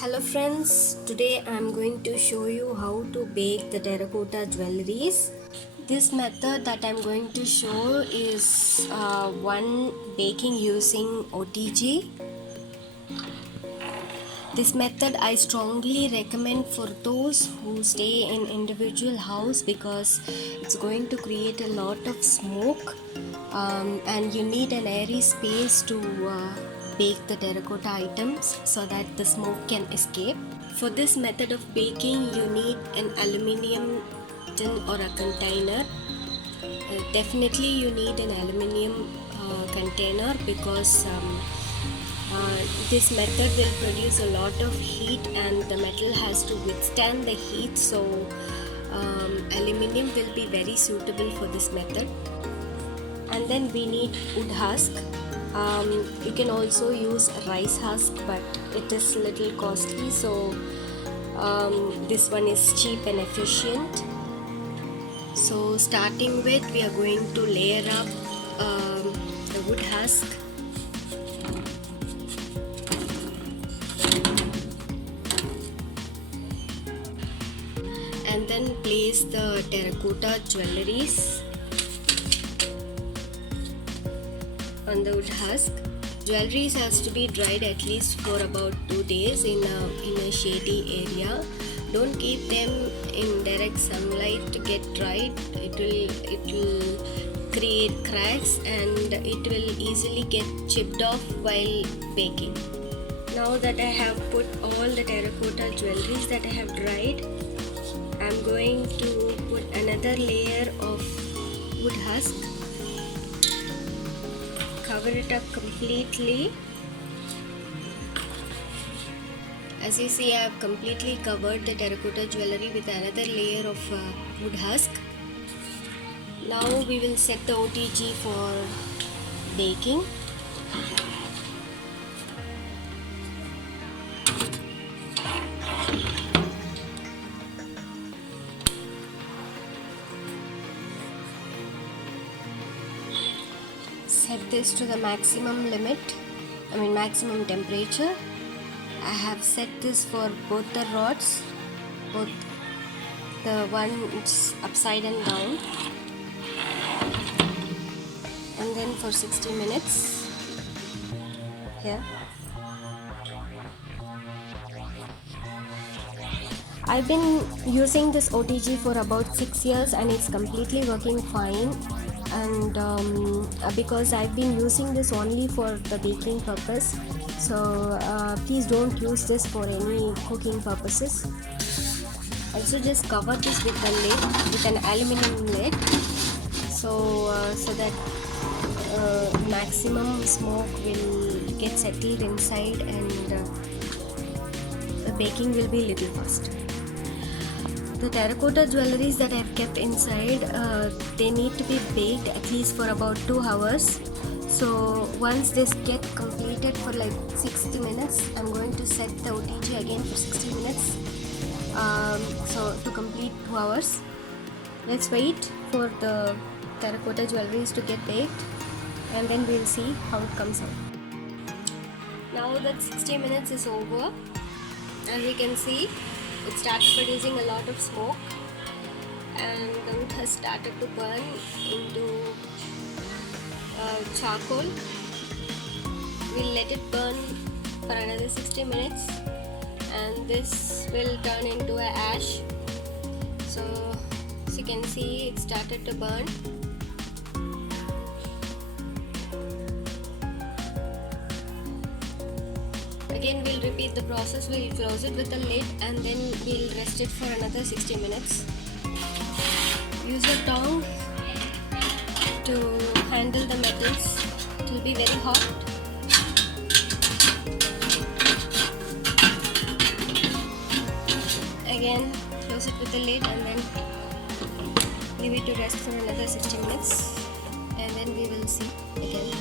Hello friends, today I am going to show you how to bake the terracotta jewelries. This method that I am going to show is one baking using OTG. This method I strongly recommend for those who stay in individual house because it's going to create a lot of smoke and you need an airy space to bake the terracotta items so that the smoke can escape. For this method of baking you need an aluminium tin or a container. Definitely you need an aluminium container because this method will produce a lot of heat and the metal has to withstand the heat, so aluminium will be very suitable for this method. And then we need wood husk. You can also use rice husk, but it is a little costly, so this one is cheap and efficient. So starting with, we are going to layer up the wood husk. And then place the terracotta jewelries on the wood husk. Jewelries has to be dried at least for about 2 days in a shady area. Don't keep them in direct sunlight to get dried. It will create cracks and it will easily get chipped off while baking. Now that I have put all the terracotta jewelries that I have dried, I'm going to put another layer of wood husk, cover it up completely. As you see, I have completely covered the terracotta jewelry with another layer of wood husk. Now we will set the OTG for baking. Set this to the maximum maximum temperature. I have set this for both the rods, both the ones upside and down, and then for 60 minutes here. I've been using this OTG for about 6 years and it's completely working fine, and because I've been using this only for the baking purpose, so please don't use this for any cooking purposes. Also just cover this with a lid, with an aluminum lid, so that maximum smoke will get settled inside and the baking will be little faster. The terracotta jewelries that I've kept inside, they need to be baked at least for about 2 hours. So once this get completed for like 60 minutes, I'm going to set the OTG again for 60 minutes. So to complete 2 hours. Let's wait for the terracotta jewelries to get baked and then we'll see how it comes out. Now that 60 minutes is over, as you can see, it started producing a lot of smoke and the wood has started to burn into charcoal. We'll let it burn for another 60 minutes and this will turn into an ash. So as you can see, it started to burn. Again we'll repeat the process. We'll close it with a lid and then we'll rest it for another 60 minutes. Use a tongs to handle the metals. It will be very hot. Again close it with a lid and then leave it to rest for another 60 minutes and then we will see again.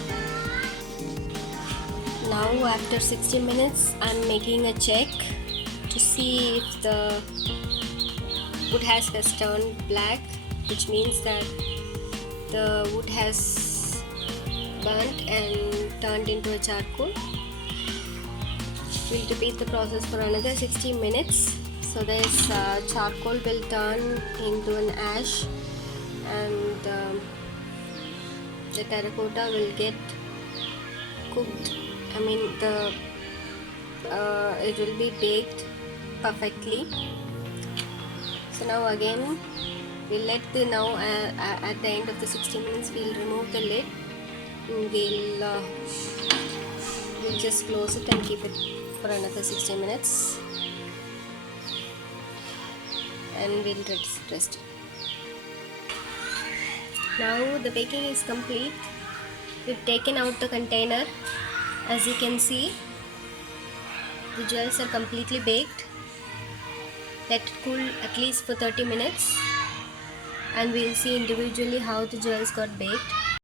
Now after 60 minutes, I'm making a check to see if the wood husk has turned black, which means that the wood has burnt and turned into a charcoal. We'll repeat the process for another 60 minutes. So this charcoal will turn into an ash, and the terracotta will get cooked. I mean, it will be baked perfectly. So now again we'll let the at the end of the 60 minutes we'll remove the lid. We'll just close it and keep it for another 60 minutes, and we'll rest it. Now the baking is complete. We've taken out the container. As you can see, the jewels are completely baked. Let it cool at least for 30 minutes, and we'll see individually how the jewels got baked.